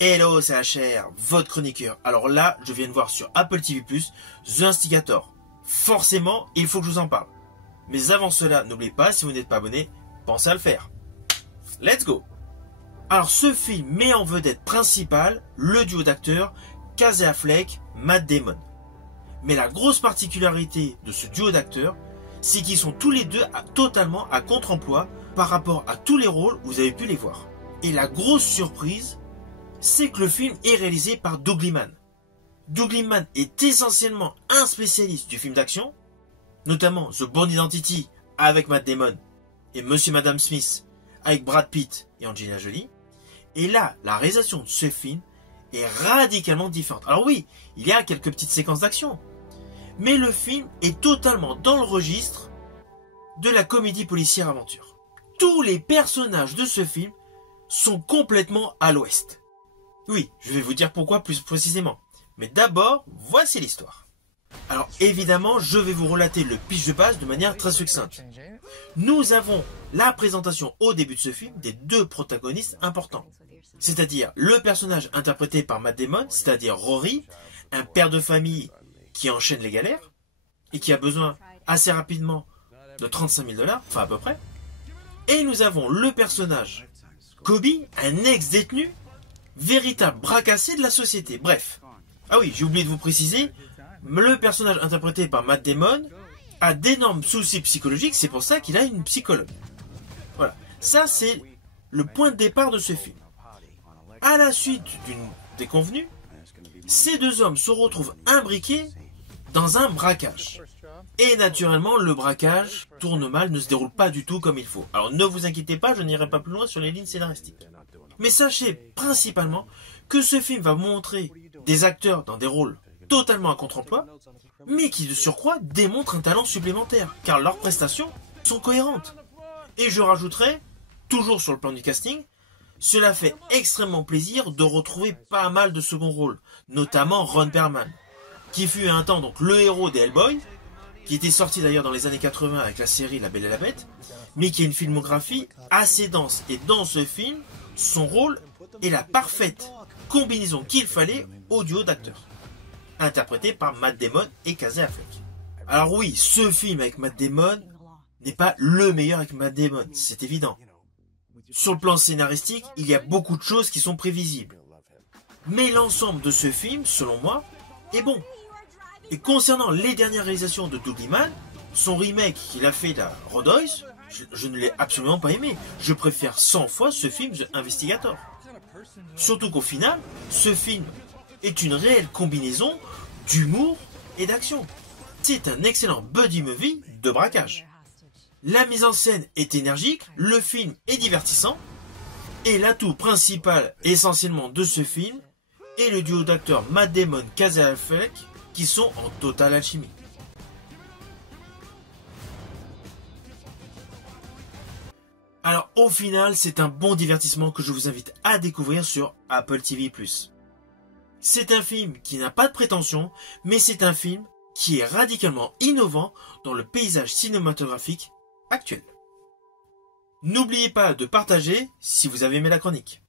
Hello, c'est HR, votre chroniqueur. Alors là, je viens de voir sur Apple TV+, The Instigator. Forcément, il faut que je vous en parle. Mais avant cela, n'oubliez pas, si vous n'êtes pas abonné, pensez à le faire. Let's go! Alors ce film met en vedette principale le duo d'acteurs Casey Affleck, Matt Damon. Mais la grosse particularité de ce duo d'acteurs, c'est qu'ils sont tous les deux totalement à contre-emploi par rapport à tous les rôles où vous avez pu les voir. Et la grosse surprise, c'est que le film est réalisé par Doug Liman. Doug Liman est essentiellement un spécialiste du film d'action, notamment The Bourne Identity avec Matt Damon et Monsieur et Madame Smith avec Brad Pitt et Angelina Jolie. Et là, la réalisation de ce film est radicalement différente. Alors oui, il y a quelques petites séquences d'action, mais le film est totalement dans le registre de la comédie policière aventure. Tous les personnages de ce film sont complètement à l'ouest. Oui, je vais vous dire pourquoi plus précisément. Mais d'abord, voici l'histoire. Alors évidemment, je vais vous relater le pitch de base de manière très succincte. Nous avons la présentation au début de ce film des deux protagonistes importants. C'est-à-dire le personnage interprété par Matt Damon, c'est-à-dire Rory, un père de famille qui enchaîne les galères et qui a besoin assez rapidement de 35 000 $, enfin à peu près. Et nous avons le personnage Kobe, un ex-détenu, véritable bras cassé de la société. Bref. Ah oui, j'ai oublié de vous préciser, le personnage interprété par Matt Damon a d'énormes soucis psychologiques, c'est pour ça qu'il a une psychologue. Voilà. Ça, c'est le point de départ de ce film. À la suite d'une déconvenue, ces deux hommes se retrouvent imbriqués dans un braquage. Et naturellement, le braquage tourne mal, ne se déroule pas du tout comme il faut. Alors ne vous inquiétez pas, je n'irai pas plus loin sur les lignes scénaristiques. Mais sachez principalement que ce film va montrer des acteurs dans des rôles totalement à contre-emploi, mais qui de surcroît démontrent un talent supplémentaire, car leurs prestations sont cohérentes. Et je rajouterai, toujours sur le plan du casting, cela fait extrêmement plaisir de retrouver pas mal de second rôles, notamment Ron Perlman, qui fut un temps donc le héros des Hellboy, qui était sorti d'ailleurs dans les années 80 avec la série La Belle et la Bête, mais qui a une filmographie assez dense. Et dans ce film, son rôle est la parfaite combinaison qu'il fallait au duo d'acteurs, interprété par Matt Damon et Casey Affleck. Alors oui, ce film avec Matt Damon n'est pas le meilleur avec Matt Damon, c'est évident. Sur le plan scénaristique, il y a beaucoup de choses qui sont prévisibles. Mais l'ensemble de ce film, selon moi, est bon. Et concernant les dernières réalisations de Doug Liman, son remake qu'il a fait de Rodois, je ne l'ai absolument pas aimé. Je préfère 100 fois ce film The Instigator. Surtout qu'au final, ce film est une réelle combinaison d'humour et d'action. C'est un excellent buddy movie de braquage. La mise en scène est énergique, le film est divertissant, et l'atout principal essentiellement de ce film est le duo d'acteurs Matt Damon et Casey Affleck qui sont en totale alchimie. Alors au final, c'est un bon divertissement que je vous invite à découvrir sur Apple TV+. C'est un film qui n'a pas de prétention, mais c'est un film qui est radicalement innovant dans le paysage cinématographique actuel. N'oubliez pas de partager si vous avez aimé la chronique.